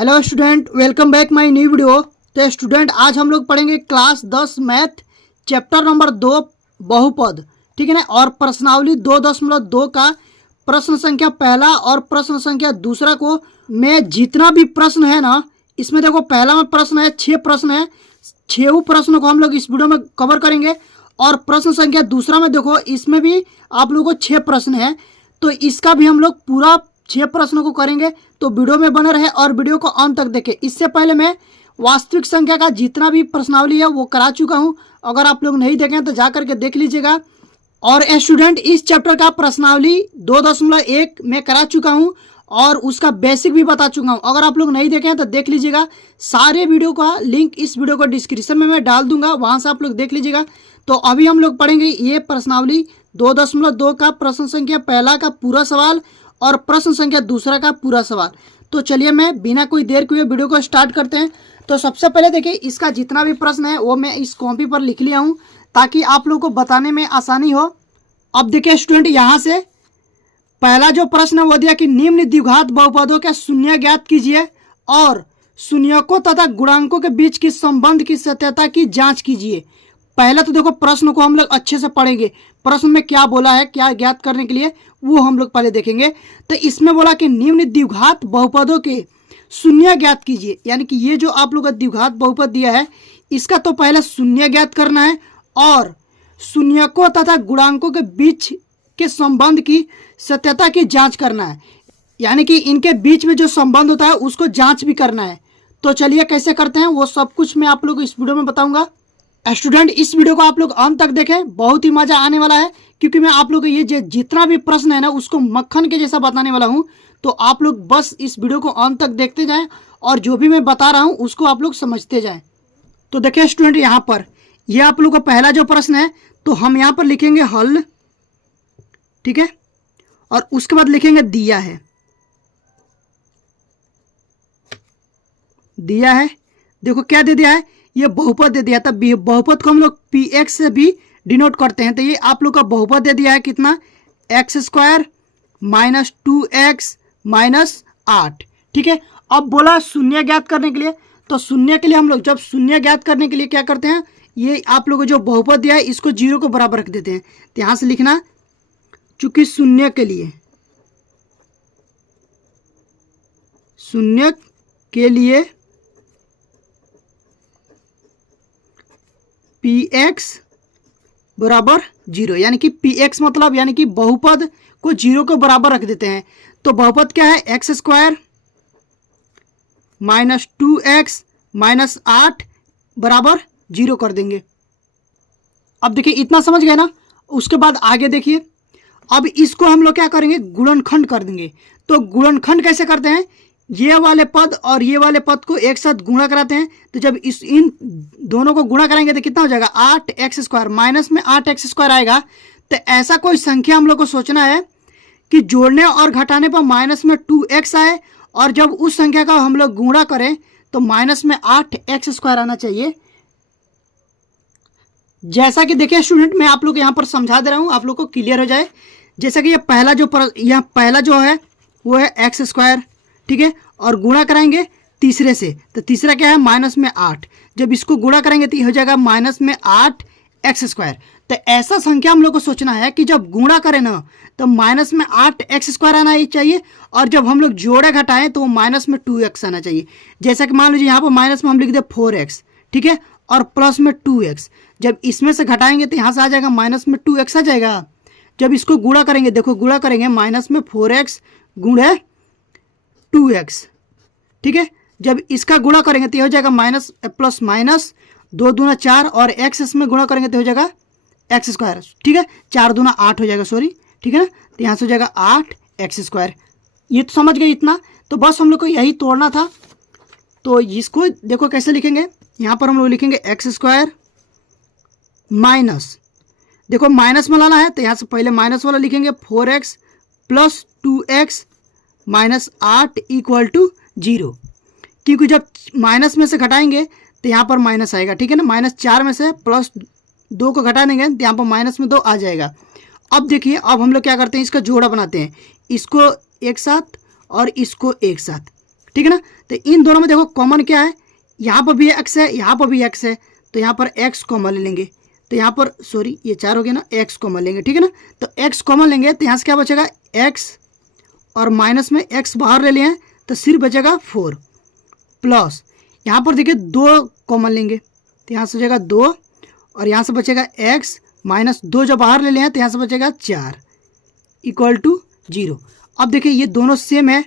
Hello student, welcome back my new video. तो student, आज हम लोग पढ़ेंगे क्लास 10 मैथ चैप्टर नंबर 2 बहुपद, ठीक है ना। और प्रश्नावली 2.2 का प्रश्न संख्या पहला और प्रश्न संख्या दूसरा को मैं जितना भी प्रश्न है ना, इसमें देखो पहला में प्रश्न है, 6 प्रश्न है, 6 प्रश्नों को हम लोग इस वीडियो में कवर करेंगे। और प्रश्न संख्या दूसरा में देखो, इसमें भी आप लोगों को 6 प्रश्न है, तो इसका भी हम लोग पूरा 6 प्रश्नों को करेंगे। तो वीडियो में बने रहे और वीडियो को अंत तक देखें। इससे पहले मैं वास्तविक संख्या का जितना भी प्रश्नावली है वो करा चुका हूं, अगर आप लोग नहीं देखें तो जा करके देख लीजिएगा। और स्टूडेंट, इस चैप्टर का प्रश्नावली 2.1 मैं करा चुका हूं और उसका बेसिक भी बता चुका हूं। अगर आप लोग नहीं देखें तो देख लीजिएगा। सारे वीडियो का लिंक इस वीडियो को डिस्क्रिप्शन में मैं डाल दूंगा, वहां से आप लोग देख लीजिएगा। तो अभी हम लोग पढ़ेंगे ये प्रश्नावली 2.2 का प्रश्न संख्या पहला का पूरा सवाल और प्रश्न संख्या दूसरा का पूरा सवाल। तो चलिए, मैं बिना कोई देर किए वीडियो को स्टार्ट करते हैं। तो सबसे पहले देखिए, इसका जितना भी प्रश्न है वो मैं इस कॉपी पर लिख लिया हूँ ताकि आप लोगों को बताने में आसानी हो। अब देखिए स्टूडेंट, यहाँ से पहला जो प्रश्न है वो दिया कि निम्न द्विघात बहुपदों के शून्य ज्ञात कीजिए और शून्यकों तथा गुणांकों के बीच की संबंध की सत्यता की जांच कीजिए। पहले तो देखो प्रश्न को हम लोग अच्छे से पढ़ेंगे, प्रश्न में क्या बोला है, क्या ज्ञात करने के लिए वो हम लोग पहले देखेंगे। तो इसमें बोला कि निम्न द्विघात बहुपदों के शून्य ज्ञात कीजिए, यानी कि ये जो आप लोग का द्विघात बहुपद दिया है इसका तो पहले शून्य ज्ञात करना है और शून्यकों तथा गुणांकों के बीच के संबंध की सत्यता की जांच करना है, यानी कि इनके बीच में जो संबंध होता है उसको जांच भी करना है। तो चलिए कैसे करते हैं वो सब कुछ मैं आप लोग को इस वीडियो में बताऊंगा। स्टूडेंट, इस वीडियो को आप लोग अंत तक देखें, बहुत ही मजा आने वाला है, क्योंकि मैं आप लोग को ये जितना भी प्रश्न है ना उसको मक्खन के जैसा बताने वाला हूं। तो आप लोग बस इस वीडियो को अंत तक देखते जाएं और जो भी मैं बता रहा हूं उसको आप लोग समझते जाएं। तो देखिए स्टूडेंट, यहाँ पर ये आप लोग का पहला जो प्रश्न है, तो हम यहाँ पर लिखेंगे हल, ठीक है, और उसके बाद लिखेंगे दिया है। दिया है, देखो क्या दे दिया है, ये बहुपद दे दिया था। बहुपद को हम लोग px से भी डिनोट करते हैं। तो ये आप लोग का बहुपद दे दिया है कितना, x² माइनस 2x माइनस 8, ठीक है। अब बोला शून्य ज्ञात करने के लिए, तो शून्य के लिए हम लोग जब शून्य ज्ञात करने के लिए क्या करते हैं, ये आप लोग को जो बहुपद दिया है इसको 0 को बराबर रख देते हैं। तो यहां से लिखना, चूंकि शून्य के लिए px बराबर 0, यानी कि px मतलब यानी कि बहुपद को 0 को बराबर रख देते हैं। तो बहुपद क्या है, x² माइनस 2x माइनस 8 बराबर 0 कर देंगे। अब देखिए इतना समझ गए ना। उसके बाद आगे देखिए, अब इसको हम लोग क्या करेंगे, गुणनखंड कर देंगे। तो गुणनखंड कैसे करते हैं, ये वाले पद और ये वाले पद को एक साथ गुणा कराते हैं। तो जब इन दोनों को गुणा करेंगे तो कितना हो जाएगा, 8x² माइनस में 8x² आएगा। तो ऐसा कोई संख्या हम लोग को सोचना है कि जोड़ने और घटाने पर माइनस में 2x आए और जब उस संख्या का हम लोग गुणा करें तो माइनस में 8x² आना चाहिए। जैसा कि देखिए स्टूडेंट, मैं आप लोग यहाँ पर समझा दे रहा हूँ, आप लोग को क्लियर हो जाए। जैसा कि ये पहला जो है वो है x², ठीक है, और गुणा कराएंगे तीसरे से। तो तीसरा क्या है, माइनस में 8, जब इसको गुणा करेंगे तो ये हो जाएगा माइनस में 8x²। तो ऐसा संख्या हम लोग को सोचना है कि जब गुणा करें ना तो माइनस में 8x² आना ही चाहिए और जब हम लोग जोड़े घटाएं तो माइनस में 2x आना चाहिए। जैसा कि मान लीजिए यहाँ पर माइनस में हम लिख दे 4x, ठीक है, और प्लस में 2x। जब इसमें से घटाएंगे तो यहाँ से आ जाएगा माइनस में 2x आ जाएगा। जब इसको गुणा करेंगे, देखो गुणा करेंगे माइनस में 4x गुणे 2x, ठीक है। जब इसका गुणा करेंगे तो हो जाएगा माइनस प्लस माइनस 2 दूना 4 और x इसमें गुणा करेंगे तो हो जाएगा x², ठीक है, 4 दूना 8 हो जाएगा, सॉरी, ठीक है ना। तो यहाँ से हो जाएगा 8x²। ये तो समझ गए इतना। तो बस हम लोग को यही तोड़ना था। तो इसको देखो कैसे लिखेंगे, यहाँ पर हम लोग लिखेंगे x² माइनस, देखो माइनस में लाना है तो यहाँ से पहले माइनस वाला लिखेंगे 4x plus 2x minus 8 equal to 0, क्योंकि जब माइनस में से घटाएंगे तो यहाँ पर माइनस आएगा, ठीक है ना। माइनस 4 में से प्लस 2 को घटा देंगे तो यहाँ पर माइनस में 2 आ जाएगा। अब देखिए, अब हम लोग क्या करते हैं, इसका जोड़ा बनाते हैं, इसको एक साथ और इसको एक साथ, ठीक है ना। तो इन दोनों में देखो कॉमन क्या है, यहाँ पर भी एक्स है, यहाँ पर भी एक्स है, तो यहाँ पर एक्स कॉमन ले लेंगे। तो यहाँ पर सॉरी ये 4 हो गया ना, एक्स कॉमन लेंगे, ठीक है ना। तो एक्स कॉमन लेंगे तो यहाँ से क्या बचेगा, एक्स और माइनस में एक्स बाहर ले लिए हैं तो सिर्फ बचेगा 4 प्लस यहाँ पर देखिए 2 कॉमन लेंगे तो यहाँ से बचेगा 2 और यहाँ से बचेगा एक्स माइनस 2 जब बाहर ले लिए हैं तो यहाँ से बचेगा 4 इक्वल टू 0। अब देखिए ये दोनों सेम है,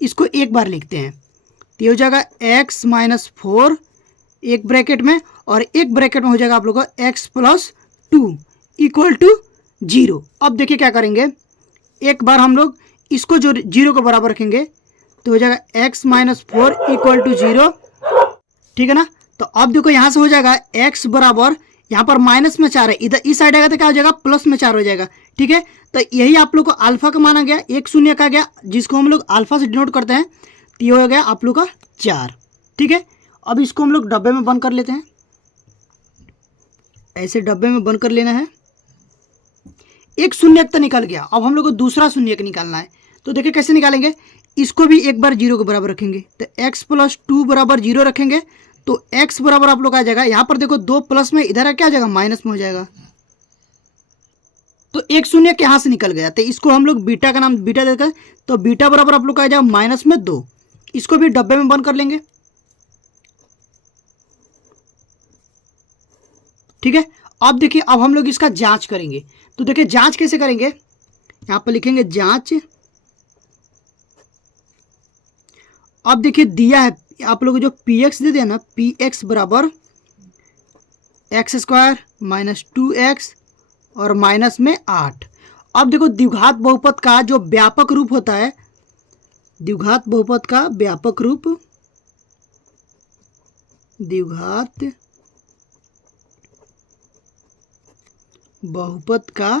इसको एक बार लिखते हैं तो ये हो जाएगा एक्स माइनस 4 एक ब्रैकेट में और एक ब्रैकेट में हो जाएगा आप लोगों का एक्स प्लस 2 इक्वल टू 0। अब देखिए क्या करेंगे, एक बार हम लोग इसको जो 0 को बराबर रखेंगे तो हो जाएगा एक्स माइनस 4 इक्वल टू 0, ठीक है ना। तो अब देखो यहाँ से हो जाएगा एक्स बराबर, यहाँ पर माइनस में 4 है, इधर इस साइड आएगा तो क्या हो जाएगा, प्लस में 4 हो जाएगा, ठीक है। तो यही आप लोग को अल्फा का माना गया, एक शून्य का गया जिसको हम लोग अल्फा से डिनोट करते हैं, तो ये हो गया आप लोग का 4, ठीक है। अब इसको हम लोग डब्बे में बंद कर लेते हैं, ऐसे डब्बे में बंद कर लेना है। एक शून्यक तो निकल गया, अब हम लोग को दूसरा शून्यक निकालना है। तो देखिए कैसे निकालेंगे, इसको भी एक बार 0 के बराबर रखेंगे तो x प्लस 2 बराबर 0 रखेंगे तो x बराबर आप लोग आ जाएगा, यहाँ पर देखो 2 प्लस में इधर क्या आ जाएगा, माइनस में हो जाएगा। तो एक शून्यक यहाँ से निकल गया तो इसको हम लोग बीटा का नाम बीटा देकर, तो बीटा बराबर आप लोग का आ जाएगा माइनस में 2। इसको भी डब्बे में बंद कर लेंगे, ठीक है। अब देखिए अब हम लोग इसका जांच करेंगे, तो देखिए जांच कैसे करेंगे, यहाँ पर लिखेंगे जांच। अब देखिए दिया है आप लोग जो पी एक्स दे दिया ना, पी एक्स बराबर एक्स स्क्वायर माइनस 2x और माइनस में 8। अब देखो द्विघात बहुपद का जो व्यापक रूप होता है, द्विघात बहुपद का व्यापक रूप, द्विघात बहुपद का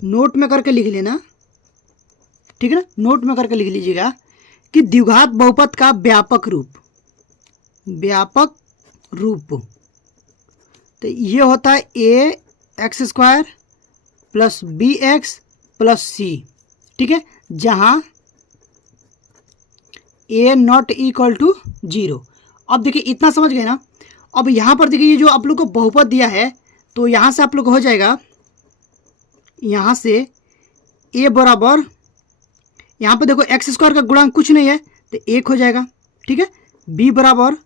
नोट में करके लिख लेना, ठीक है ना, नोट में करके लिख लीजिएगा कि द्विघात बहुपद का व्यापक रूप, व्यापक रूप तो ये होता है a x square plus b x plus c, ठीक है, जहां ए नॉट इक्वल टू 0। अब देखिए इतना समझ गए ना। अब यहाँ पर देखिए ये जो आप लोग को बहुपद दिया है तो यहाँ से आप लोग को हो जाएगा, यहाँ से ए बराबर, यहाँ पर देखो एक्स स्क्वायर का गुणांक कुछ नहीं है तो 1 हो जाएगा, ठीक है। बी बराबर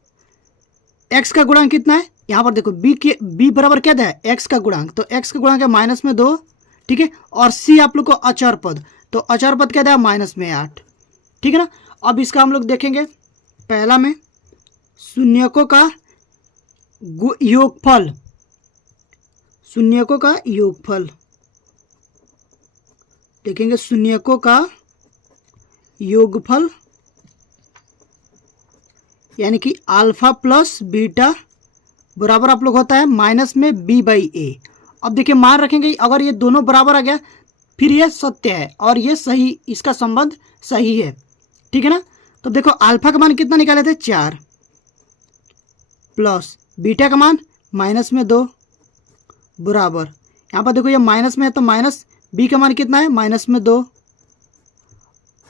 एक्स का गुणांक कितना है, यहाँ पर देखो बी बराबर क्या है, एक्स का गुणांक, तो एक्स का गुणांक है माइनस में 2, ठीक है। और सी आप लोग को अचर पद, तो अचर पद क्या है माइनस में 8, ठीक है ना। अब इसका हम लोग देखेंगे पहला में शून्यकों का योगफल, शून्यकों का योगफल देखेंगे, शून्यकों का योगफल यानी कि अल्फा प्लस बीटा बराबर आप लोग होता है माइनस में b/a। अब देखिए मान रखेंगे अगर ये दोनों बराबर आ गया फिर ये सत्य है और ये सही, इसका संबंध सही है, ठीक है ना। तो देखो अल्फा का मान कितना निकाले थे 4 प्लस बीटा का मान माइनस में 2 बराबर, यहाँ पर देखो ये माइनस में है तो माइनस, बी का मान कितना है माइनस में 2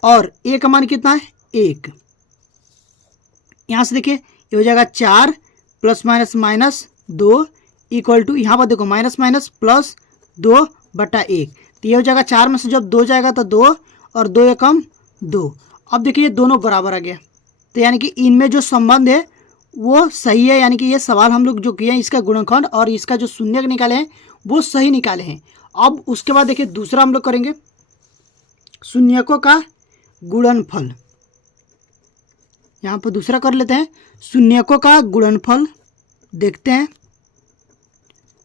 और ए का मान कितना है 1। यहाँ से देखिए ये हो जाएगा 4 plus minus minus 2 equal to, यहाँ पर देखो माइनस माइनस प्लस 2/1, तो ये हो जाएगा 4 में से जब 2 जाएगा तो 2 और 2 एकम 2। अब देखिए ये दोनों बराबर आ गया तो यानी कि इनमें जो संबंध है वो सही है, यानी कि ये सवाल हम लोग जो किए हैं इसका गुणनखंड और इसका जो शून्यक निकाले हैं वो सही निकाले हैं। अब उसके बाद देखिए दूसरा हम लोग करेंगे शून्यकों का गुणनफल, यहाँ पर दूसरा कर लेते हैं शून्यकों का गुणनफल, देखते हैं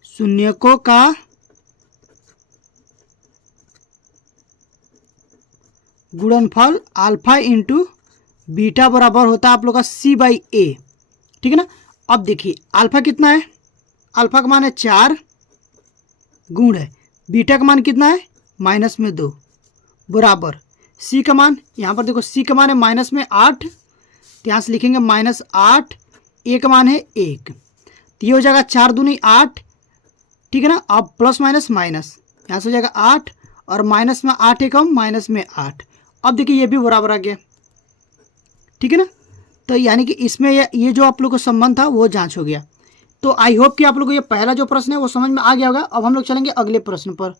शून्यकों का गुणनफल अल्फा इंटू बीटा बराबर होता है आप लोग का c/a, ठीक है ना। अब देखिए अल्फा कितना है, अल्फा का मान है 4 गुण है बीटा का मान कितना है माइनस में 2 बराबर सी का मान, यहाँ पर देखो सी का मान है माइनस में 8, तो यहाँ से लिखेंगे -8, ए का मान है 1, तो ये हो जाएगा 4 दूनी 8, ठीक है ना। अब प्लस माइनस माइनस यहाँ से हो जाएगा 8 और माइनस में 8 एकम माइनस में 8। अब देखिए ये भी बराबर आ गया, ठीक है ना। तो यानी कि इसमें ये जो आप लोग को संबंध था वो जांच हो गया। तो आई होप कि आप लोग को ये पहला जो प्रश्न है वो समझ में आ गया होगा। अब हम लोग चलेंगे अगले प्रश्न पर।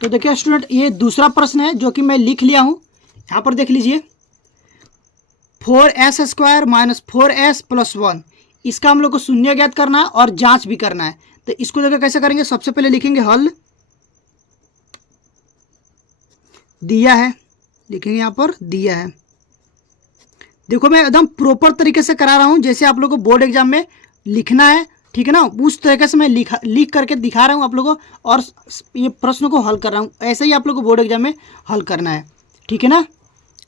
तो देखिए स्टूडेंट, ये दूसरा प्रश्न है जो कि मैं लिख लिया हूँ, यहाँ पर देख लीजिए। 4s² माइनस 4s प्लस 1, इसका हम लोग को शून्य ज्ञात करना है और जांच भी करना है। तो इसको देखिए कैसे करेंगे। सबसे पहले लिखेंगे हल, दिया है, लिखेंगे यहाँ पर दिया है। देखो मैं एकदम प्रॉपर तरीके से करा रहा हूँ, जैसे आप लोग को बोर्ड एग्जाम में लिखना है, ठीक है ना, उस तरीके से मैं लिख करके दिखा रहा हूँ आप लोगों को, और ये प्रश्न को हल कर रहा हूँ। ऐसे ही आप लोग को बोर्ड एग्जाम में हल करना है, ठीक है ना।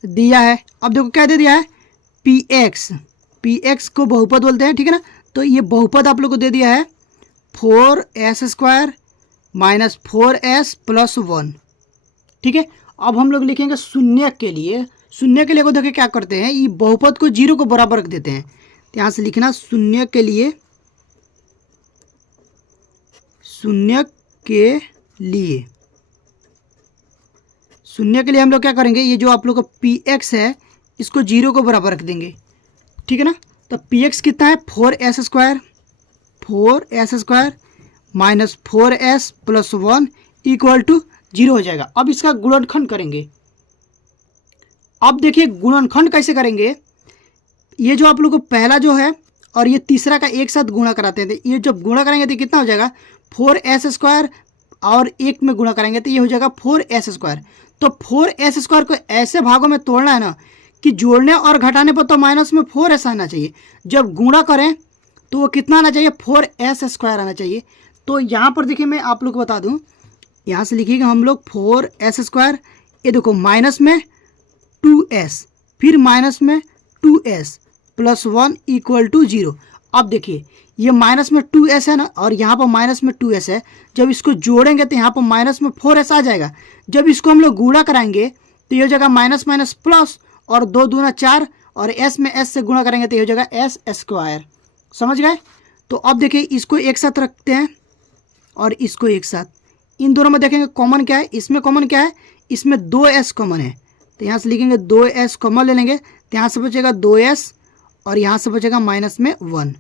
दिया है, अब देखो क्या दे दिया है, px को बहुपद बोलते हैं, ठीक है ना। तो ये बहुपद आप लोग को दे दिया है 4s² माइनस 4s प्लस 1, ठीक है। अब हम लोग लिखेंगे शून्य के लिए। शून्य के लिए को देखिए क्या करते हैं, ये बहुपद को 0 को बराबर रख देते हैं। तो यहाँ से लिखना शून्य के लिए, शून्य के लिए, शून्य के लिए हम लोग क्या करेंगे, ये जो आप लोग का px है इसको 0 को बराबर रख देंगे, ठीक है ना। तो px कितना है 4s² minus 4s plus 1 equal to 0 हो जाएगा। अब इसका गुणनखंड करेंगे। अब देखिए गुणनखंड कैसे करेंगे। ये जो आप लोग को पहला जो है और ये तीसरा का एक साथ गुणा कराते हैं, ये जब गुणा करेंगे तो कितना हो जाएगा 4s² और 1 में गुणा करेंगे तो ये हो जाएगा 4s²। तो 4s² को ऐसे भागों में तोड़ना है ना कि जोड़ने और घटाने पर तो माइनस में 4s आना चाहिए, जब गुणा करें तो वो कितना आना चाहिए 4s² आना चाहिए। तो यहाँ पर देखिए मैं आप लोग को बता दूँ, यहाँ से लिखिएगा हम लोग 4s², ये देखो माइनस में 2s, फिर माइनस में 2s प्लस 1 इक्वल टू 0। अब देखिए ये माइनस में 2s है ना, और यहाँ पर माइनस में 2s है, जब इसको जोड़ेंगे तो यहाँ पर माइनस में 4s आ जाएगा। जब इसको हम लोग गुणा कराएंगे तो ये हो जाएगा माइनस माइनस प्लस, और 2 दूना 4, और s में s से गुणा करेंगे तो ये हो जाएगा s²। समझ गए। तो अब देखिए इसको एक साथ रखते हैं और इसको एक साथ, इन दोनों में देखेंगे कॉमन क्या है, इसमें कॉमन क्या है, इसमें 2s कॉमन है। तो यहाँ से लिखेंगे 2s कॉमन ले लेंगे, तो यहाँ से बचेगा 2s और यहाँ से बचेगा माइनस में 1।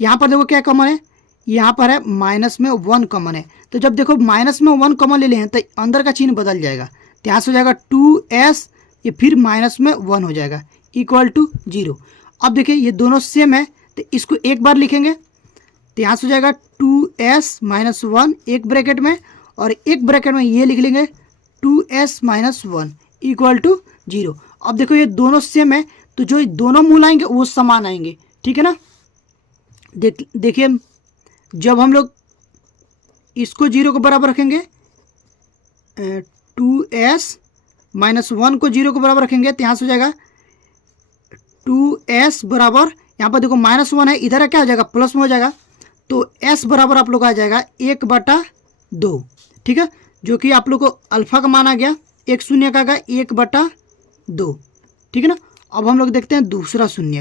यहाँ पर देखो क्या कॉमन है, यहाँ पर है माइनस में 1 कॉमन है। तो जब देखो माइनस में 1 कॉमन ले लें तो अंदर का चिन्ह बदल जाएगा, तो यहाँ से हो जाएगा 2s, ये फिर माइनस में 1 हो जाएगा इक्वल टू 0। अब देखिए ये दोनों सेम है तो इसको एक बार लिखेंगे, तो यहाँ से हो जाएगा 2s माइनस 1 एक ब्रैकेट में, और एक ब्रैकेट में ये लिख लेंगे 2s माइनस 1 इक्वल टू 0। अब देखो ये दोनों सेम है तो जो दोनों मूल आएंगे वो समान आएंगे, ठीक है ना। देखिए जब हम लोग इसको 0 को बराबर रखेंगे, 2s माइनस 1 को 0 को बराबर रखेंगे तो यहाँ से हो जाएगा 2s बराबर, यहाँ पर देखो माइनस 1 है, इधर क्या हो जाएगा प्लस में हो जाएगा, तो s बराबर आप लोग आ जाएगा 1/2, ठीक है, जो कि आप लोग को अल्फा का मान आ गया, एक शून्य का आ गया 1/2, ठीक है ना। अब हम लोग देखते हैं दूसरा शून्य।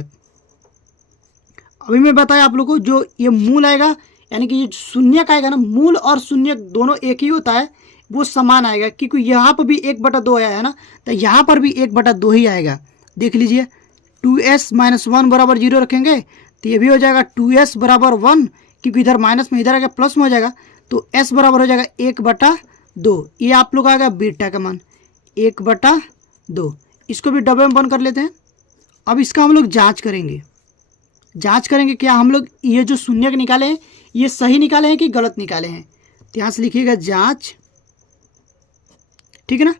अभी मैं बताया आप लोग को जो ये मूल आएगा, यानी कि ये शून्य का आएगा ना, मूल और शून्य दोनों एक ही होता है, वो समान आएगा, क्योंकि यहाँ पर भी 1/2 आया है ना, तो यहाँ पर भी 1/2 ही आएगा। देख लीजिए 2s माइनस 1 बराबर 0 रखेंगे तो ये भी हो जाएगा 2s बराबर 1, क्योंकि इधर माइनस में इधर आ गया प्लस में हो जाएगा, तो s बराबर हो जाएगा 1/2। ये आप लोग आ गया बीटा का मान 1/2। इसको भी डबल में बंद कर लेते हैं। अब इसका हम लोग जांच करेंगे क्या हम लोग ये जो शून्य के निकाले हैं ये सही निकाले हैं कि गलत निकाले हैं। तो यहाँ से लिखिएगा जांच, ठीक है ना।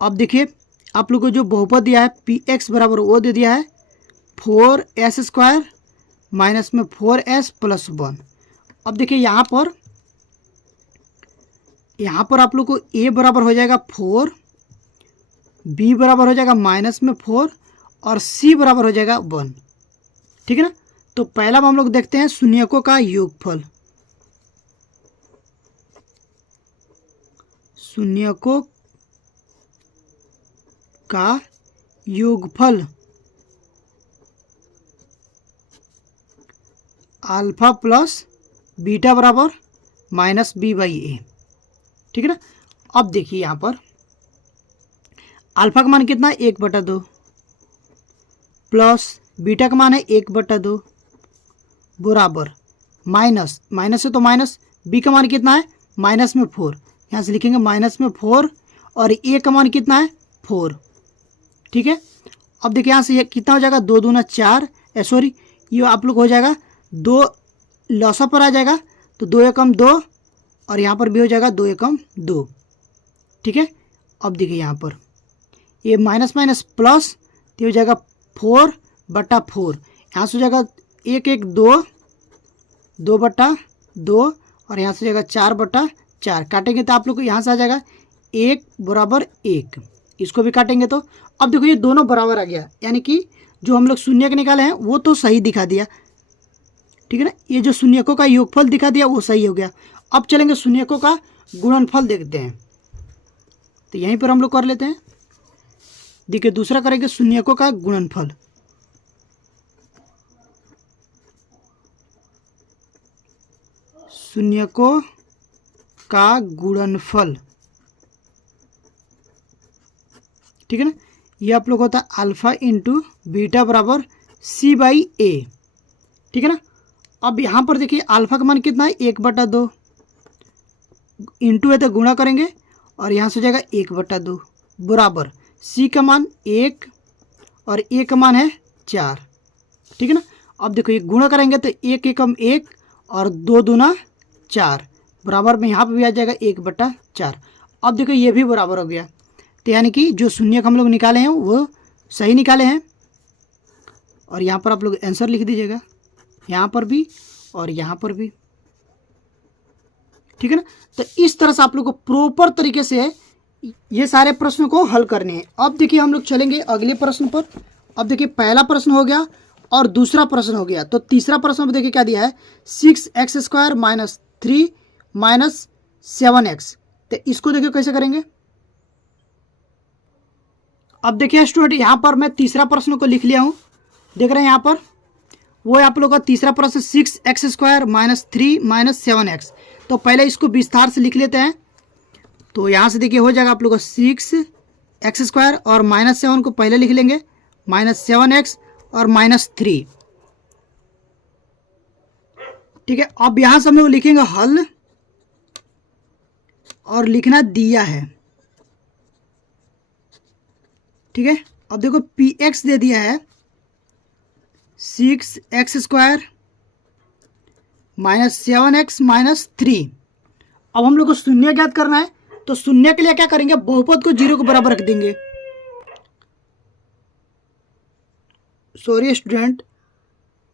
अब देखिए आप लोग को जो बहुपद दिया है px बराबर वो दे दिया है 4s² माइनस में 4s प्लस 1। अब देखिए यहाँ पर आप लोग को a बराबर हो जाएगा 4, b बराबर हो जाएगा माइनस में 4, और c बराबर हो जाएगा 1, ठीक है ना। तो पहला हम लोग देखते हैं शून्यकों का योगफल। शून्यकों का योगफल अल्फा प्लस बीटा बराबर माइनस b/a, ठीक है ना। अब देखिए यहाँ पर अल्फा का मान कितना 1/2, प्लस बीटा का मान है 1/2 बराबर माइनस, माइनस है तो माइनस, बी का मान कितना है माइनस में 4, यहाँ से लिखेंगे माइनस में 4 और ए का मान कितना है 4। ठीक है, अब देखिए यहाँ से ये कितना हो जाएगा 2 दूना 4, सॉरी ये आप लोग हो जाएगा 2 लौसा पर आ जाएगा तो 2 एकम 2 और यहाँ पर भी हो जाएगा 2 एकम 2। ठीक है, अब देखिए यहाँ पर ये माइनस माइनस प्लस तो हो जाएगा 4/4, यहाँ से हो जाएगा 1 1 2 2/2 और यहाँ से हो जाएगा 4/4, काटेंगे तो आप लोग को यहाँ से आ जाएगा 1 बराबर 1, इसको भी काटेंगे तो अब देखो ये दोनों बराबर आ गया, यानी कि जो हम लोग शून्यक निकाले हैं वो तो सही दिखा दिया। ठीक है ना, ये जो शून्यकों का योगफल दिखा दिया वो सही हो गया। अब चलेंगे शून्यकों का गुणनफल देखते हैं, तो यहीं पर हम लोग कर लेते हैं। देखिए दूसरा करेंगे शून्यकों का गुणनफल। शून्यकों का गुणनफल, ठीक है ना, ये आप लोग होता है अल्फा इंटू बीटा बराबर C/A। ठीक है ना, अब यहाँ पर देखिए अल्फा का मान कितना है 1/2, इंटू है तो गुणा करेंगे और यहाँ से हो जाएगा 1/2 बराबर सी का मान 1 और ए का मान है 4। ठीक है ना, अब देखो ये गुणा करेंगे तो 1 एकम 1 और 2 दूना 4 बराबर में यहाँ पर भी आ जाएगा 1/4। अब देखो ये भी बराबर हो गया, तो यानी कि जो शून्यक हम लोग निकाले हैं वो सही निकाले हैं। और यहाँ पर आप लोग आंसर लिख दीजिएगा, यहाँ पर भी और यहाँ पर भी। ठीक है ना, तो इस तरह से आप लोग को प्रॉपर तरीके से ये सारे प्रश्नों को हल करने हैं। अब देखिए हम लोग चलेंगे अगले प्रश्न पर। अब देखिए पहला प्रश्न हो गया और दूसरा प्रश्न हो गया, तो तीसरा प्रश्न में देखिए क्या दिया है 6x² - 3 - 7x। तो इसको देखिए कैसे करेंगे। अब देखिए स्टूडेंट यहाँ पर मैं तीसरा प्रश्न को लिख लिया हूँ, देख रहे हैं यहाँ पर वो है आप लोग का तीसरा प्रश्न 6x² - 3 - 7x। तो पहले इसको विस्तार से लिख लेते हैं, तो यहाँ से देखिए हो जाएगा आप लोग का 6x² और -7 को पहले लिख लेंगे, -7x और -3। ठीक है, अब यहाँ से हम लोग लिखेंगे हल और लिखना दिया है। ठीक है, अब देखो px दे दिया है 6x² - 7x - 3। अब हम लोग को शून्य ज्ञात करना है, तो शून्य के लिए क्या करेंगे बहुपद को 0 के बराबर रख देंगे। सॉरी स्टूडेंट,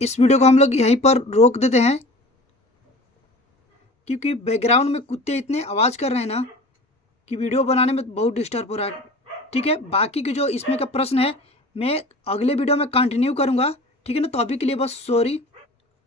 इस वीडियो को हम लोग यहीं पर रोक देते हैं क्योंकि बैकग्राउंड में कुत्ते इतने आवाज़ कर रहे हैं ना कि वीडियो बनाने में बहुत डिस्टर्ब हो रहा है। ठीक है, बाकी के जो इसमें का प्रश्न है मैं अगले वीडियो में कंटिन्यू करूँगा। ठीक है ना, तो अभी के लिए बस सॉरी।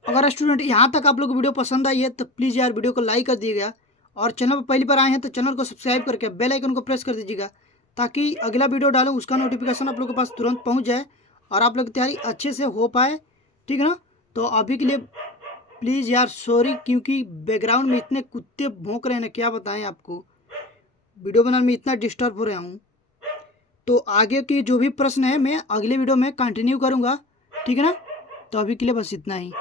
अगर स्टूडेंट यहाँ तक आप लोग को वीडियो पसंद आई है तो प्लीज़ यार वीडियो को लाइक कर दीजिएगा और चैनल पर पहली बार आए हैं तो चैनल को सब्सक्राइब करके बेल आइकन को प्रेस कर दीजिएगा ताकि अगला वीडियो डालूँ उसका नोटिफिकेशन आप लोग के पास तुरंत पहुँच जाए और आप लोग की तैयारी अच्छे से हो पाए। ठीक है ना, तो अभी के लिए प्लीज़ यार सॉरी, क्योंकि बैकग्राउंड में इतने कुत्ते भौंक रहे हैं ना, क्या बताएं आपको, वीडियो बनाने में इतना डिस्टर्ब हो रहा हूँ। तो आगे के जो भी प्रश्न है मैं अगले वीडियो में कंटिन्यू करूँगा। ठीक है ना, तो अभी के लिए बस इतना ही।